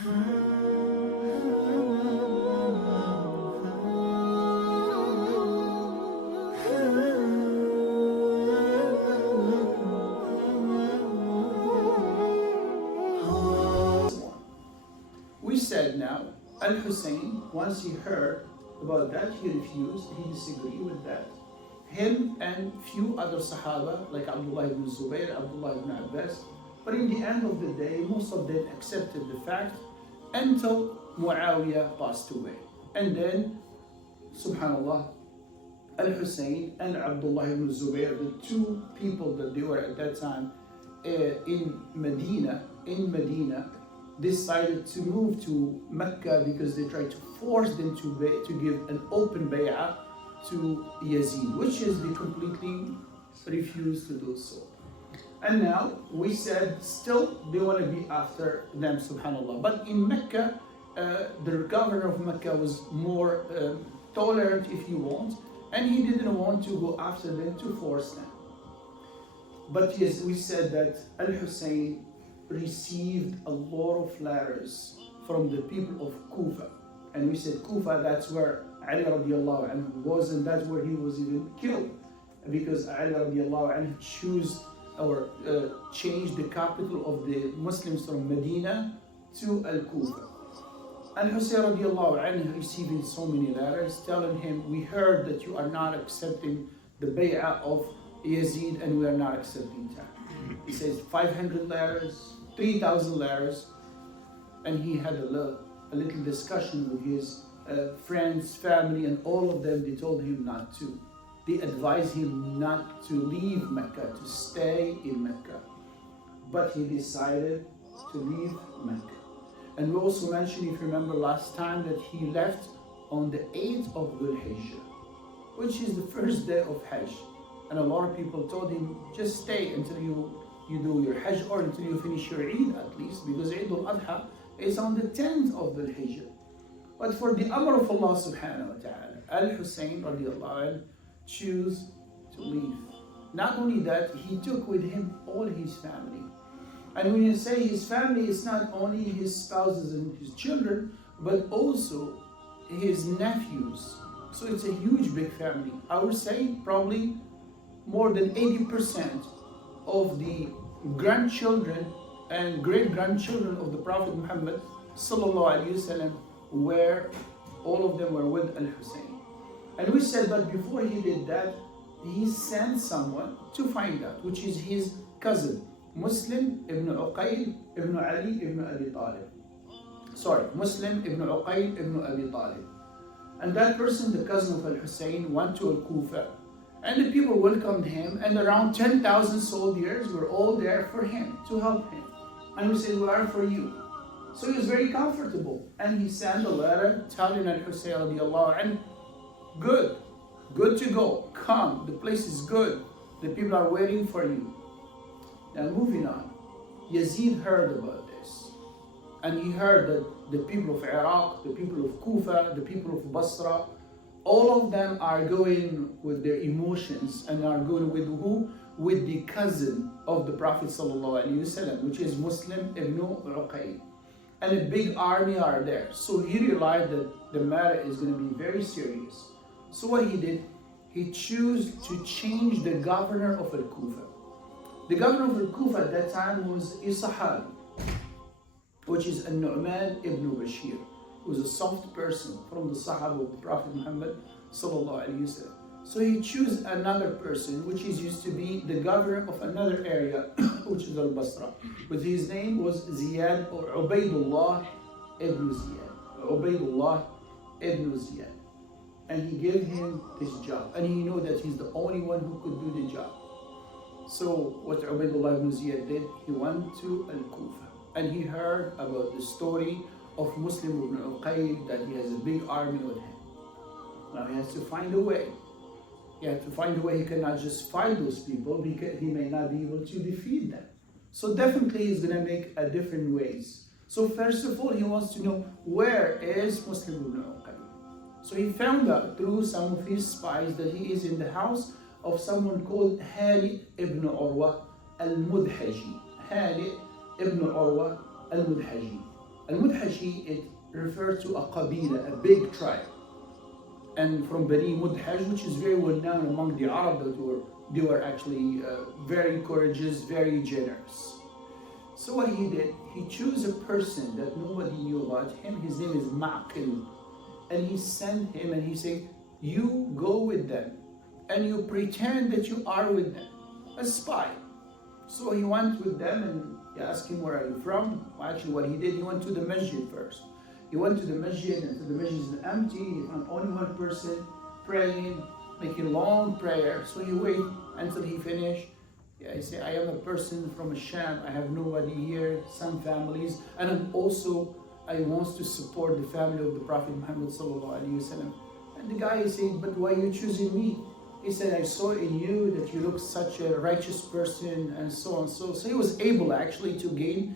We said now, Hussain, once he heard about that, he refused, he disagreed with that. Him and few other Sahaba, like Abdullah ibn Zubayr, Abdullah ibn Abbas, but in the end of the day, most of them accepted the fact until Muawiyah passed away. And then, subhanallah, Hussain and Abdullah ibn Zubayr, the two people that they were at that time in Medina, decided to move to Mecca because they tried to force them to give an open bay'ah to Yazid, which is they completely refused to do so. And now we said still they want to be after them, subhanallah. But in Mecca, the governor of Mecca was more tolerant, if you want, and he didn't want to go after them to force them. But yes, we said that Hussain received a lot of letters from the people of Kufa. And we said Kufa, that's where Ali radiallahu anhu was, and that's where he was even killed. Because Ali radiallahu anhu changed the capital of the Muslims from Medina to Al-Kufa. And Hussain radiallahu anhu receiving so many letters telling him, we heard that you are not accepting the bay'ah of Yazid, and we are not accepting that. He says 500 letters, 3,000 letters, and he had a little discussion with his friends, family, and all of them. They told him not to. They advised him not to leave Mecca, to stay in Mecca. But he decided to leave Mecca. And we also mentioned, if you remember last time, that he left on the 8th of Dhul Hijjah, which is the first day of Hajj. And a lot of people told him, just stay until you do your Hajj, or until you finish your Eid at least, because Eid al-Adha is on the 10th of Dhul Hijjah. But for the Amr of Allah subhanahu wa ta'ala, Hussain radiallahu anhu chose to leave. Not only that, he took with him all his family. And when you say his family, it's not only his spouses and his children, but also his nephews. So it's a huge, big family. I would say probably more than 80% of the grandchildren and great-grandchildren of the Prophet Muhammad sallallahu alaihi wasallam all of them were with Hussain. And we said that before he did that, he sent someone to find out, which is his cousin, Muslim ibn Uqayl ibn Ali ibn Abi Talib. Muslim ibn Uqayl ibn Abi Talib. And that person, the cousin of Hussain, went to Al-Kufa. And the people welcomed him, and around 10,000 soldiers were all there for him, to help him. And we said, we are for you. So he was very comfortable. And he sent a letter telling Hussain radiallahu anhu, good to go, come, the place is good, the people are waiting for you. Now moving on, Yazid heard about this. And he heard that the people of Iraq, the people of Kufa, the people of Basra, all of them are going with their emotions and are going with who? With the cousin of the Prophet ﷺ, which is Muslim ibn Uqayl. And a big army are there. So he realized that the matter is going to be very serious. So what he did, he chose to change the governor of Al-Kufa. The governor of Al-Kufa at that time was a Sahabi, which is An-Nu'man ibn Bashir, who was a soft person from the Sahaba of the Prophet Muhammad sallallahu alaihi wasallam. So he chose another person, which is used to be the governor of another area, which is Al-Basra. But his name was Ziyad, or Ubaydullah ibn Ziyad. Ubaydullah ibn Ziyad. And he gave him this job. And he knew that he's the only one who could do the job. So what Ubaydullah ibn Ziyad did, he went to Al-Kufa. And he heard about the story of Muslim ibn Uqayl, that he has a big army with him. Now he has to find a way. He had to find a way. He cannot just fight those people because he may not be able to defeat them. So definitely he's going to make a different ways. So first of all, he wants to know, where is Muslim ibn Uqayl? So he found out through some of his spies that he is in the house of someone called Hani ibn Urwa al-Mudhaji. Hani ibn Urwa al-Mudhaji. Al-Mudhaji, it refers to a qabila, a big tribe. And from Bani Mudhaj, which is very well known among the Arab, that they were actually very courageous, very generous. So what he did, he chose a person that nobody knew about him. His name is Ma'qil. And he sent him and he said, you go with them and you pretend that you are with them, a spy. So he went with them and he asked him, where are you from? Well, actually what he did, he went to the masjid first. He went to the masjid, and the masjid is empty. He found only one person praying, making long prayer. So he waited until he finished. Yeah, he said, I am a person from Sham. I have nobody here, some families. And I want to support the family of the Prophet Muhammad sallallahu alaihi wasallam. And the guy said, but why are you choosing me? He said, I saw in you that you look such a righteous person and so on. So he was able actually to gain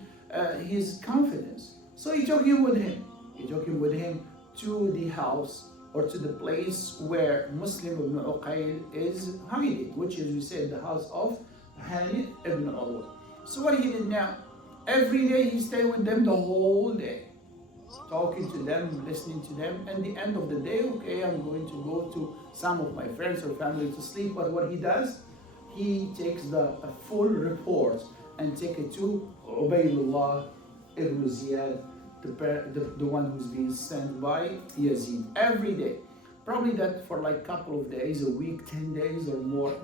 his confidence. So he took him with him. He took him with him to the house or to the place where Muslim ibn Uqayl is hiding, which is, we said, the house of Hani ibn Urwa. So what he did now, every day he stayed with them the whole day, talking to them, listening to them. And the end of the day, okay, I'm going to go to some of my friends or family to sleep. But what he does, he takes a full report and take it to Ubaydullah ibn Ziyad, the one who's being sent by Yazid every day. Probably that for like a couple of days, a week, 10 days or more.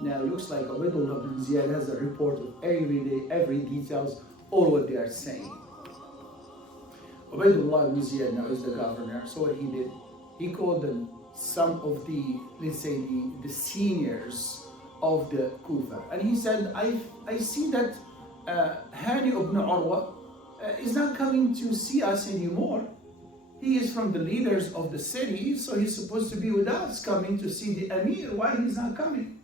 Now it looks like Ubaydullah ibn Ziyad has a report of every day, every details, all what they are saying. Ubaydullah ibn Ziyad now is the governor. So what he did, he called them some of the, let's say, the seniors of the Kufa. And he said, I see that Hani ibn Urwa is not coming to see us anymore. He is from the leaders of the city, so he's supposed to be with us, coming to see the Amir. Why he's not coming?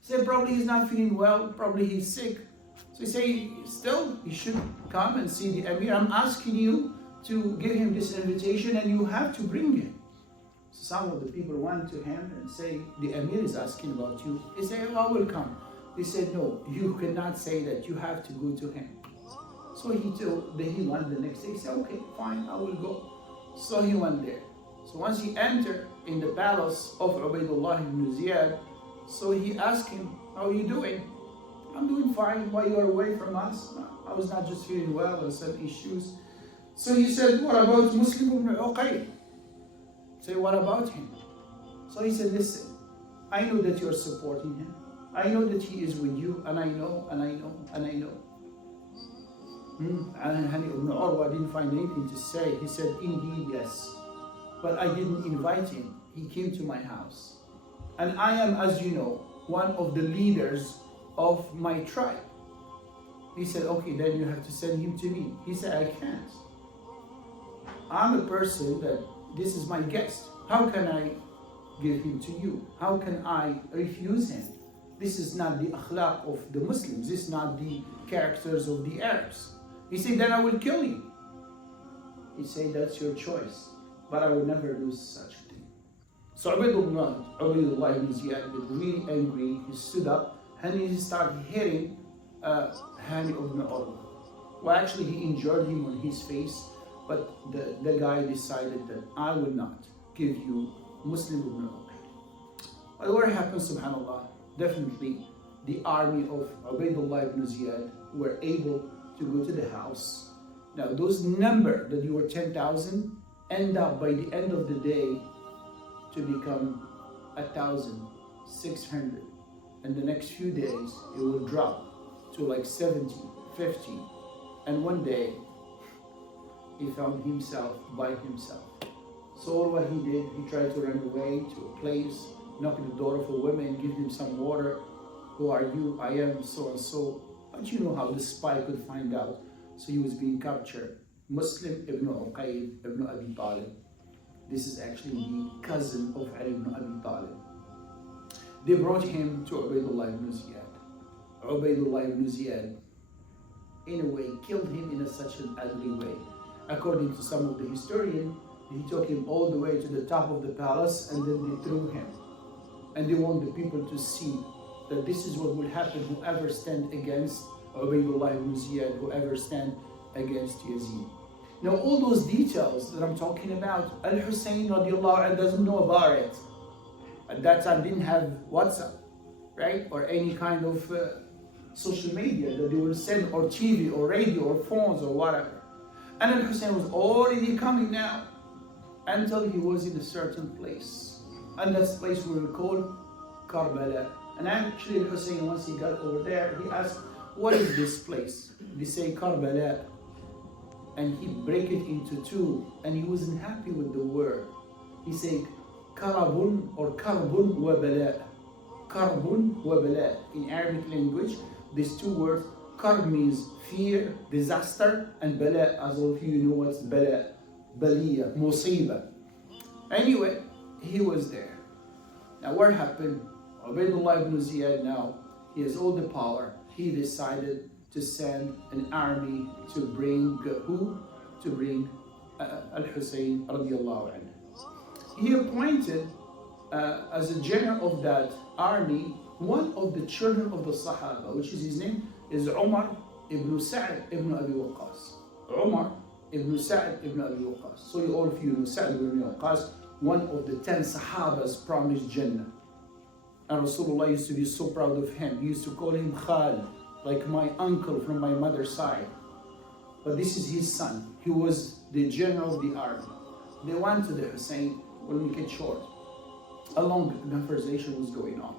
He said, probably he's not feeling well, probably he's sick. So he said, still, he should come and see the Amir. I'm asking you to give him this invitation and you have to bring him. So some of the people went to him and say, the Amir is asking about you. He said, oh, I will come. He said, no, you cannot say that, you have to go to him. So he went the next day. He said, okay, fine, I will go. So he went there. So once he entered in the palace of Ubaydullah ibn Ziyad, so he asked him, how are you doing? I'm doing fine. Why you are away from us? I was not just feeling well or some issues. So he said, what about Muslim ibn Uqayl? Say, what about him? So he said, listen, I know that you are supporting him. I know that he is with you, and I know, and I know, and I know. And Hani ibn Urwa didn't find anything to say. He said, indeed, yes. But I didn't invite him. He came to my house. And I am, as you know, one of the leaders of my tribe. He said, okay, then you have to send him to me. He said, I can't. I'm a person that this is my guest. How can I give him to you? How can I refuse him? This is not the akhlaq of the Muslims. This is not the characters of the Arabs. He said, then I will kill you. He said, that's your choice, but I will never do such a thing. So Ubaydullah ibn Ziyad was really angry. He stood up and he started hitting Hani ibn Urwa. Well, actually, he injured him on his face, but the guy decided that I will not give you Muslim ibn Uqayl. But what happened, subhanAllah, definitely the army of Ubaydullah ibn Ziyad were able to go to the house. Now those number that you were 10,000 end up by the end of the day to become 1,600. And the next few days it will drop to like 70, 50. And one day he found himself by himself. So all what he did, he tried to run away to a place, knock on the door of a woman, give him some water. Who are you? I am so and so. But you know how the spy could find out. So he was being captured. Muslim ibn Uqayl ibn Abi Talib. This is actually the cousin of Ali ibn Abi Talib. They brought him to Ubaydullah ibn Ziyad. Ubaydullah ibn Ziyad, in a way, killed him in such an ugly way. According to some of the historians, he took him all the way to the top of the palace and then they threw him. And they want the people to see that this is what will happen whoever stand against Ubaydullah ibn Ziyad, whoever stand against Yazid. Now all those details that I'm talking about, Al-Hussain radiallahu anh doesn't know about it. At that time didn't have WhatsApp, right? Or any kind of social media that they will send, or TV or radio or phones or whatever. And Al-Hussain was already coming now until he was in a certain place. And that's the place we will call Karbala. And actually Al-Hussain, once he got over there, he asked, what is this place? They say Karbala. And he break it into two, and he wasn't happy with the word. He said Karabun or Karbun wa Bala. Karbun wa Bala. In Arabic language, these two words, Karb means fear, disaster, and Bala, as all of you know what's Bala, Baliya, Musiba. Anyway, he was there. Now what happened? Ubaydullah ibn Ziyad now, he has all the power. He decided to send an army to bring who? To bring Al-Hussain radiallahu anhu. He appointed as a general of that army one of the children of the Sahaba, which is his name is Umar ibn Sa'd ibn Abi Waqqas. Umar ibn Sa'd ibn Abi Waqqas. So you all of you know Sa'd ibn Abi Waqqas, one of the 10 Sahabas promised Jannah. And Rasulullah used to be so proud of him. He used to call him Khal, like my uncle from my mother's side. But this is his son. He was the general of the army. They went to the Hussain, we'll make it short. A long conversation was going on.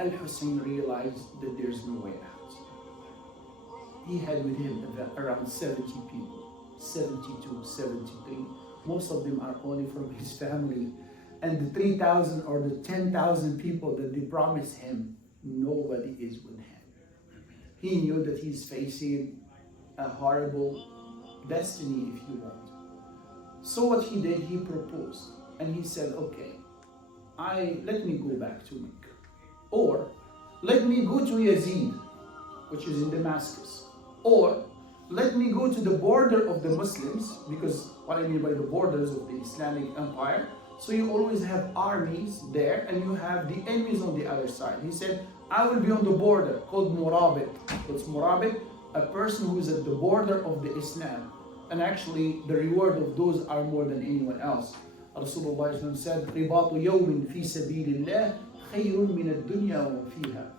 Al-Hussain realized that there's no way out. He had with him around 70 people, 72, 73. Most of them are only from his family. And the 3,000 or the 10,000 people that they promised him, nobody is with him. He knew that he's facing a horrible destiny, if you want. So what he did, he proposed. And he said, okay, let me go back to Mecca. Or let me go to Yazid, which is in Damascus. Or let me go to the border of the Muslims, because what I mean by the borders of the Islamic Empire, so you always have armies there and you have the enemies on the other side. He said, I will be on the border, called Murabit. What's Murabit? A person who is at the border of the Islam. And actually, the reward of those are more than anyone else. Rasulullah said, رِبَاطُ يَوْمٍ فِي سَبِيلِ اللَّهِ خَيْرٌ مِنَ الدُّنْيَا وَمَا.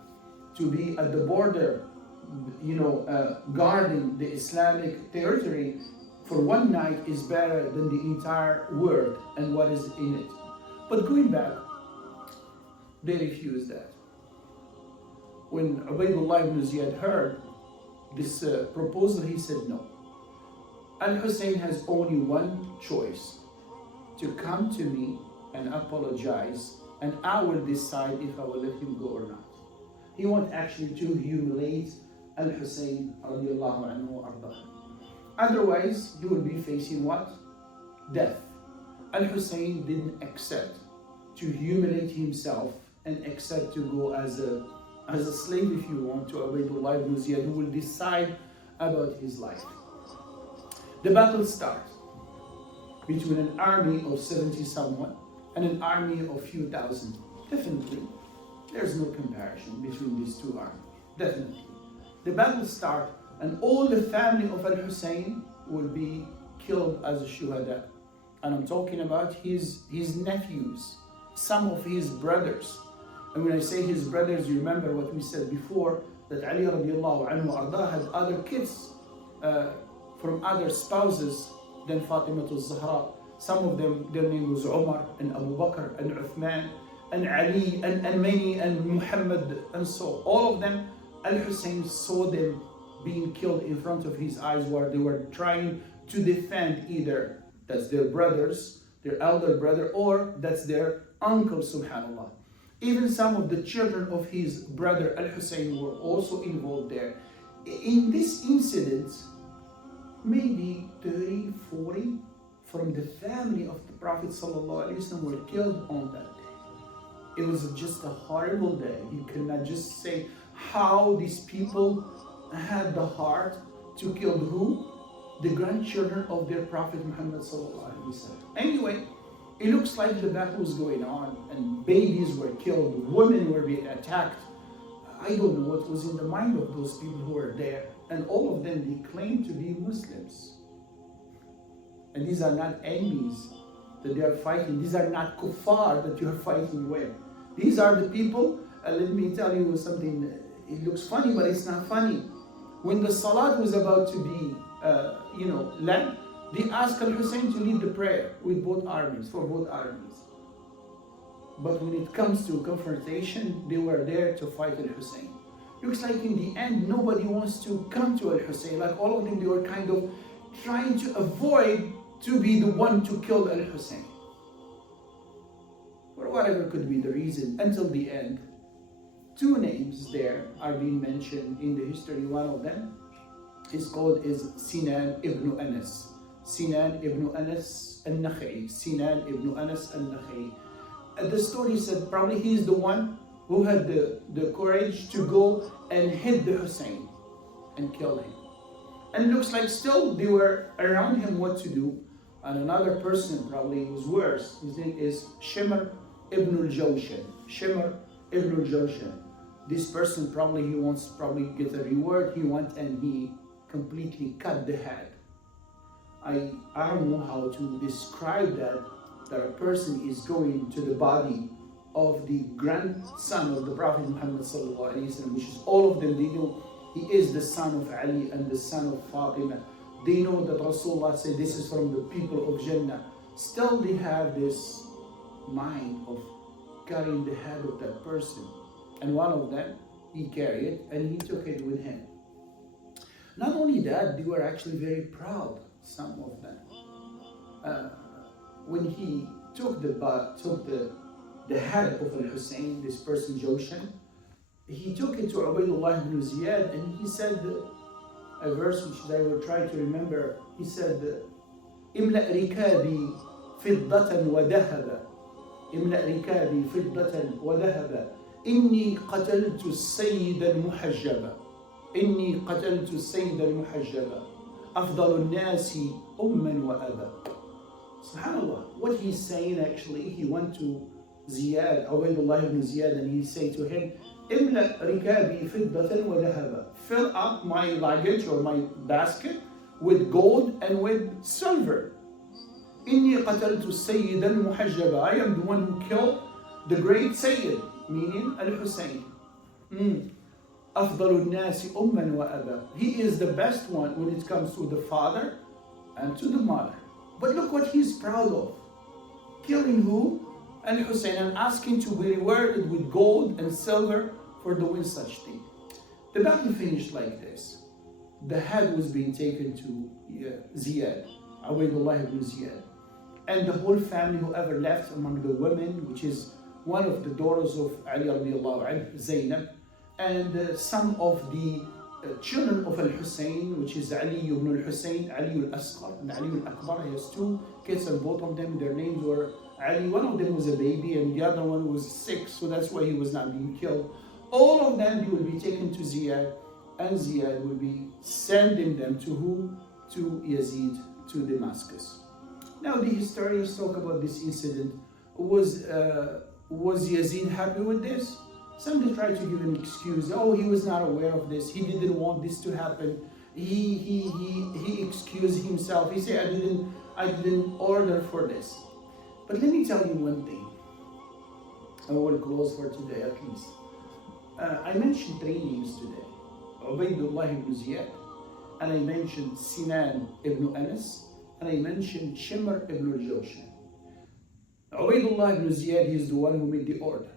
To be at the border, guarding the Islamic territory for one night is better than the entire world and what is in it. But going back, they refused that. When Ubaydullah ibn Ziyad heard this proposal, he said no. Al-Hussain has only one choice, to come to me and apologize, and I will decide if I will let him go or not. He wanted actually to humiliate Al-Hussain radiallahu anhu ardah. Otherwise, he will be facing what? Death. Al-Hussain didn't accept to humiliate himself and accept to go as a slave, if you want, to Ubaydullah ibn Ziyad, who will decide about his life. The battle starts between an army of 70 someone and an army of few thousand. Definitely, there's no comparison between these two armies. Definitely. The battle starts and all the family of Al-Hussain will be killed as a shuhada. And I'm talking about his nephews, some of his brothers. And when I say his brothers, you remember what we said before, that Ali radiallahu anhu arda had other kids from other spouses than Fatima al-Zahra. Some of them, their name was Umar and Abu Bakr and Uthman and Ali and many and Muhammad and so. All of them, Al-Hussain saw them being killed in front of his eyes while they were trying to defend either that's their brothers, their elder brother, or that's their uncle, subhanAllah. Even some of the children of his brother Al-Hussain were also involved there. In this incident, maybe 30, 40 from the family of the Prophet ﷺ were killed on that day. It was just a horrible day. You cannot just say how these people had the heart to kill who? The grandchildren of their Prophet Muhammad ﷺ. Anyway, it looks like the battle was going on and babies were killed, women were being attacked. I don't know what was in the mind of those people who were there. And all of them, they claimed to be Muslims. And these are not enemies that they are fighting. These are not kuffar that you are fighting with. These are the people, let me tell you something, it looks funny, but it's not funny. When the salat was about to be, led, they asked Al-Hussain to lead the prayer with both armies, for both armies. But when it comes to confrontation, they were there to fight Al-Hussain. Looks like in the end, nobody wants to come to Al-Hussain. Like all of them, they were kind of trying to avoid to be the one to kill Al-Hussain. Or whatever could be the reason, until the end. Two names there are being mentioned in the history. One of them is Sinan ibn Anas. Sinan ibn Anas al-Nakha'i. Sinan ibn Anas al-Nakha'i. The story said probably he's the one who had the courage to go and hit the Hussain and kill him. And it looks like still they were around him what to do. And another person probably was worse. His name is Shimr ibn al-Jawshan. Shimr ibn al-Jawshan. This person probably he wants probably get a reward. He went and he completely cut the head. I don't know how to describe that a person is going to the body of the grandson of the Prophet Muhammad sallallahu alaihi wasallam, which is all of them. They know he is the son of Ali and the son of Fatima. They know that Rasulullah said this is from the people of Jannah. Still they have this mind of carrying the head of that person. And one of them, he carried it and he took it with him. Not only that, they were actually very proud, some of them. When he took the head of Al-Hussain, this person Jawshan, he took it to Ubaydullah ibn Ziyad and he said a verse which I will try to remember. He said, "Imla rikabi fiddatan wa dhahaba. Imla rikabi fiddatan wa dhahaba. Inni qataltu as-sayyid al-muhajjaba. Inni qataltu as-sayyid al-muhajjaba. Afdalu an-nasi umman wa aba." SubhanAllah, what he's saying actually, he went to Ziyad, Ubaydullah ibn Ziyad, and he said to him, "Imla rikabi fiddatan wa dhahaba." Fill up my luggage or my basket with gold and with silver. Inni qataltu sayyid al-muhajjaba. I am the one who killed the great Sayyid, meaning Al-Hussain. Afdalu an-nasi umman wa aba. He is the best one when it comes to the father and to the mother. But look what he's proud of. Killing who? Al-Hussain, and asking to be rewarded with gold and silver for doing such thing. The battle finished like this. The head was being taken to Ziyad, Ubaydullah ibn Ziyad. And the whole family, whoever left among the women, which is one of the daughters of Ali radiallahu anhu, Zainab, and some of the children of Al-Hussain, which is Ali ibn al-Hussain, Ali al-Asqar and Ali al-Akbar. He has two kids and both of them, their names were Ali. One of them was a baby and the other one was 6, so that's why he was not being killed. All of them, he will be taken to Ziyad, and Ziyad will be sending them to who? To Yazid, to Damascus. Now the historians talk about this incident. Was Yazid happy with this? Somebody tried to give an excuse. Oh, he was not aware of this. He didn't want this to happen. He excused himself. He said, I didn't order for this. But let me tell you one thing. I will close for today at least. I mentioned 3 names today. Ubaydullah ibn Ziyad, and I mentioned Sinan ibn Anas, and I mentioned Shimr ibn al-Jawshan. Ubaydullah ibn Ziyad, he is the one who made the order.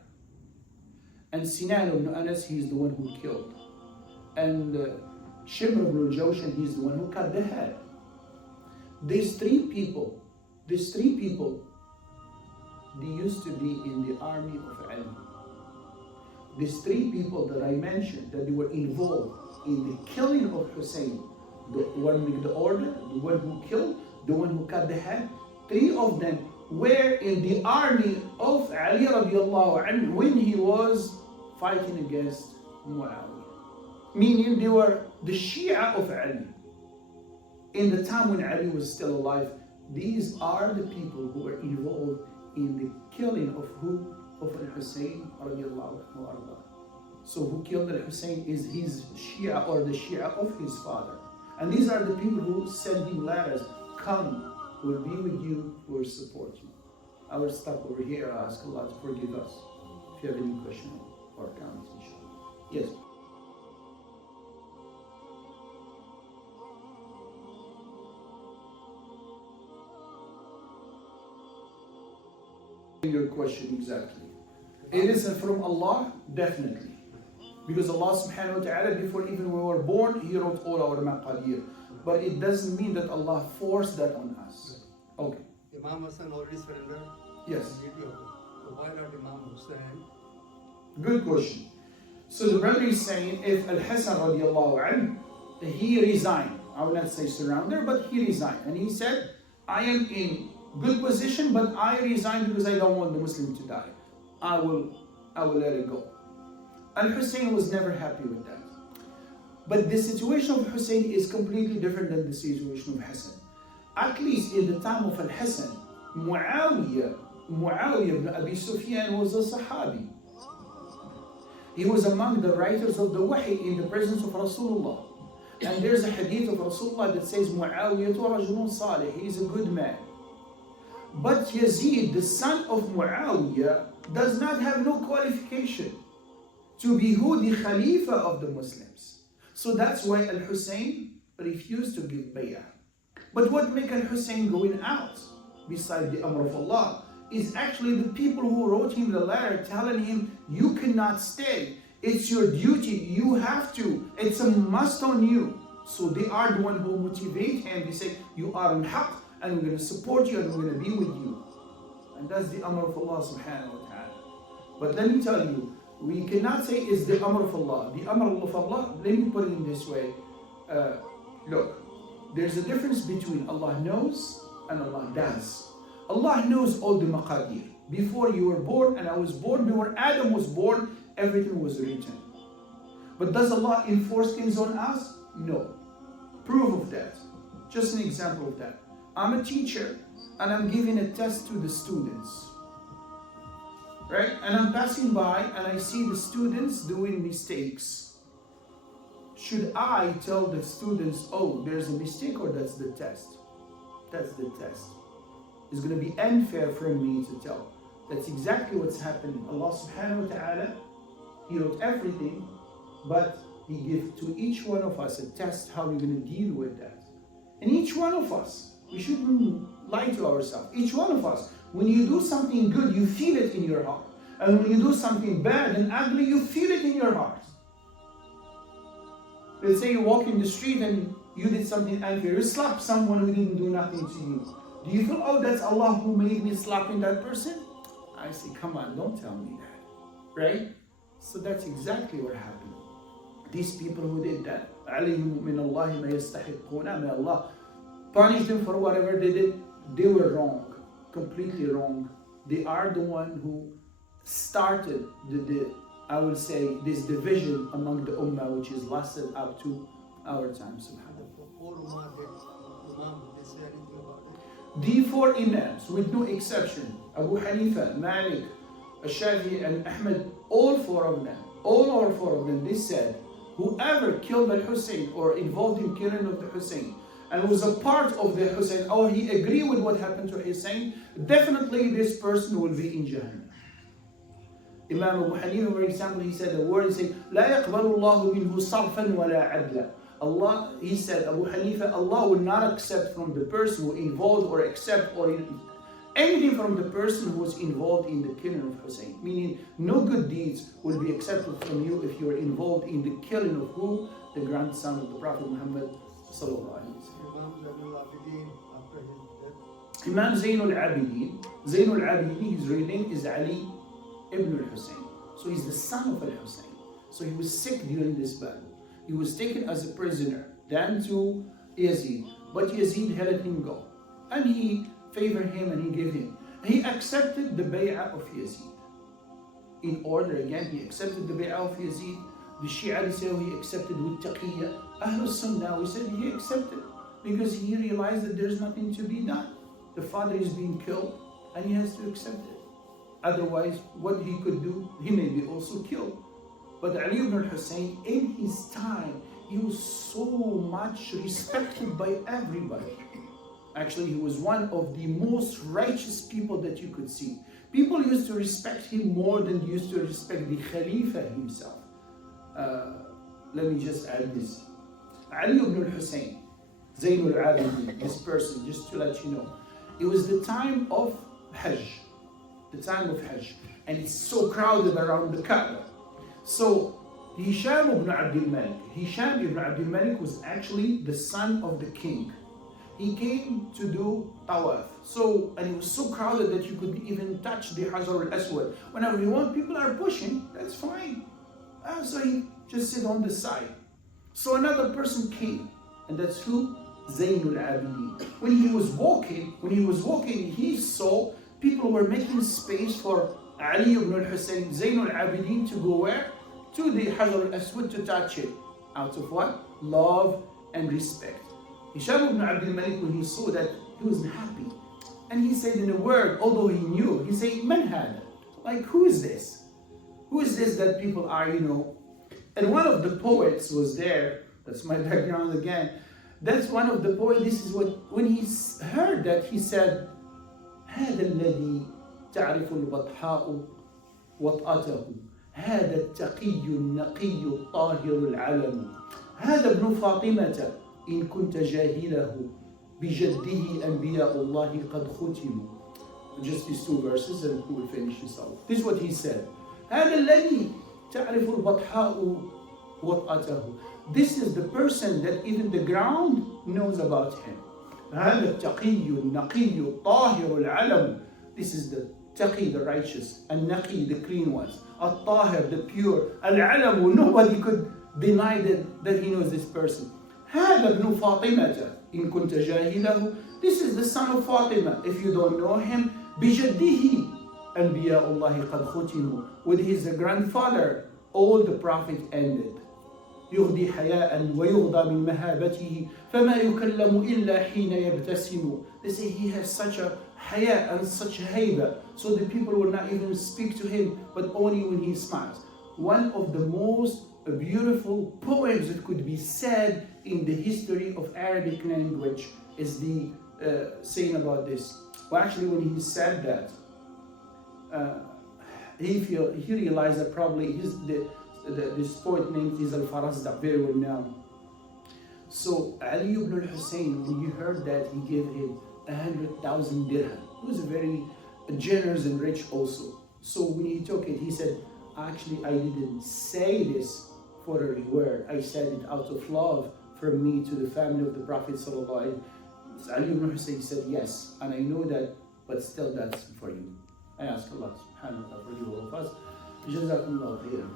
And Sinan ibn Anas, he is the one who killed. And Shimr ibn al-Jawshan, he is the one who cut the head. These three people, they used to be in the army of Ali. These 3 people that I mentioned, that they were involved in the killing of Hussain, the one who made the order, the one who killed, the one who cut the head, 3 of them were in the army of Ali radiallahu anhu when he was fighting against Muawiyah. Meaning they were the Shia of Ali. In the time when Ali was still alive, these are the people who were involved in the killing of who? Of Al-Hussain radiallahu anhu. So who killed Al-Hussain is his Shia or the Shia of his father. And these are the people who send him letters, come We'll be with you, we'll support you. I will stop over here. I ask Allah to forgive us. If you have any question or comments, inshallah. Yes. Your question exactly. It is from Allah, definitely. Because Allah subhanahu wa ta'ala, before even we were born, He wrote all our maqadir. But it doesn't mean that Allah forced that on us. Okay. Imam Hussain already surrendered? Yes. So why not Imam Hussain? Good question. So the brother is saying, if Al-Hassan radiallahu anhu, he resigned. I will not say surrender, but he resigned. And he said, I am in good position, but I resign because I don't want the Muslim to die. I will let it go. Al-Hussain was never happy with that. But the situation of Hussain is completely different than the situation of Hassan. At least in the time of Al-Hassan, Muawiyah ibn Abi Sufyan was a Sahabi. He was among the writers of the Wahy in the presence of Rasulullah. And there's a hadith of Rasulullah that says, Muawiyah rajulun salih, he is a good man. But Yazid, the son of Muawiyah, does not have no qualification to be who the Khalifa of the Muslims. So that's why Al-Hussain refused to give bay'ah. But what made Al-Hussain going out, beside the Amr of Allah, is actually the people who wrote him the letter telling him, you cannot stay. It's your duty. You have to. It's a must on you. So they are the one who motivate him. They say, you are on haqq, and we're going to support you, and we're going to be with you. And that's the Amr of Allah subhanahu wa ta'ala. But let me tell you, we cannot say it's the Amr of Allah. The Amr of Allah, let me put it in this way. Look, there's a difference between Allah knows and Allah does. Allah knows all the maqadir. Before you were born and I was born, before Adam was born, everything was written. But does Allah enforce things on us? No. Proof of that. Just an example of that. I'm a teacher and I'm giving a test to the students. Right? And I'm passing by and I see the students doing mistakes. Should I tell the students, oh, there's a mistake, or that's the test? That's the test. It's going to be unfair for me to tell. That's exactly what's happening. Allah subhanahu wa ta'ala, He wrote everything, but He gave to each one of us a test how we're going to deal with that. And each one of us, we shouldn't lie to ourselves. Each one of us, when you do something good, you feel it in your heart. And when you do something bad and ugly, you feel it in your heart. Let's say you walk in the street and you did something unfair. You slap someone who didn't do nothing to you. Do you feel, oh, that's Allah who made me slapping that person? I say, come on, don't tell me that. Right? So that's exactly what happened. These people who did that, عَلَيْهِمْ مِنَ اللَّهِ مَا يَسْتَحِقُّونَ, may Allah punish them for whatever they did. They were wrong, completely wrong. They are the one who started I will say, this division among the ummah, which has lasted up to our time. The four imams, with no exception, Abu Hanifa, Malik, Shafi'i, and Ahmed, all four of them, they said, whoever killed Al-Hussain or involved in killing of the Hussain and was a part of the Hussain, or he agreed with what happened to Hussain, definitely this person will be in Jahannam. Imam Abu Hanifa, for example, he said a word, he said, لا يقبل الله منه صرفا ولا عدلا. Allah, he said, Abu Hanifa, Allah will not accept from the person who involved or accept or anything from the person who was involved in the killing of Hussain. Meaning, no good deeds will be accepted from you if you are involved in the killing of who? The grandson of the Prophet Muhammad sallallahu alaihi wasallam. Imam Zainul Abidin, his real name is Ali ibn al-Hussain. So he's the son of al-Hussain. So he was sick during this battle. He was taken as a prisoner, then to Yazid. But Yazid let him go. And he favored him and he gave him. And he accepted the bay'ah of Yazid. In order, again, he accepted the bay'ah of Yazid. The Shia, they say, he accepted with taqiyya. Ahlul Sunnah, we said he accepted because he realized that there's nothing to be done. The father is being killed and he has to accept it. Otherwise, what he could do, he may be also killed. But Ali ibn al-Hussain, in his time, he was so much respected by everybody. Actually, he was one of the most righteous people that you could see. People used to respect him more than they used to respect the Khalifa himself. Let me just add this. Ali ibn al-Hussain, Zayn al-Abidin, this person, just to let you know, it was the time of Hajj. The time of Hajj. And it's so crowded around the Kaaba. So Hisham ibn Abdul Malik was actually the son of the king. He came to do tawaf. And it was so crowded that you couldn't even touch the Hajar al-Aswad. Whenever you want, people are pushing, that's fine. So he just sit on the side. So another person came, and that's who? Zayn al-Abidin. When he was walking, he saw people were making space for Ali ibn al-Hussain, Zayn al-Abidin, to go where? To the Hajar al-Aswad, to touch it. Out of what? Love and respect. Hisham ibn Abdul Malik, when he saw that, he wasn't happy. And he said in a word, although he knew, he said, Man hada? Like, who is this? Who is this that people are, And one of the poets was there. That's my background again. That's one of the poets. This is what, when he heard that, he said, هذا الذي تعرف البطحاء وطأته هذا التقي النقي الطاهر العلم هذا ابن فاطمة إن كنت جاهله بجده أنبياء الله قد ختموا. Just these two verses and we will finish this out. This is what he said. هذا الذي تعرف البطحاء وطأته. This is the person that even the ground knows about him. هذا التقي النقي الطاهر العلم. This is the taqi, the righteous, النقي, the clean ones, الطاهر, the pure, العلم. Nobody could deny that he knows this person. هذا ابن فاطمة إن كنت جاهله. This is the son of Fatima. If you don't know him, بجده أنبياء الله قد ختموا. With his grandfather, all the prophets ended. يغدي حياء ويغضى من مهابته فما يكلم إلا حين يبتسم. They say he has such a haya and such a haiba, so the people will not even speak to him, but only when he smiles. One of the most beautiful poems that could be said in the history of Arabic language is the saying about this. Well, actually, when he said that, he realized that probably this poet named is Al-Farazda, very well known. So Ali ibn al-Hussain, when he heard that, he gave him 100,000 dirham. He was very generous and rich also. So when he took it, he said, actually, I didn't say this for a reward. I said it out of love from me to the family of the Prophet sallallahu alaihi wasallam. Ali ibn Hussain said, yes, and I know that, but still that's for you. I ask Allah subhanahu wa ta'ala for you all of us. Jazakumullah khairan.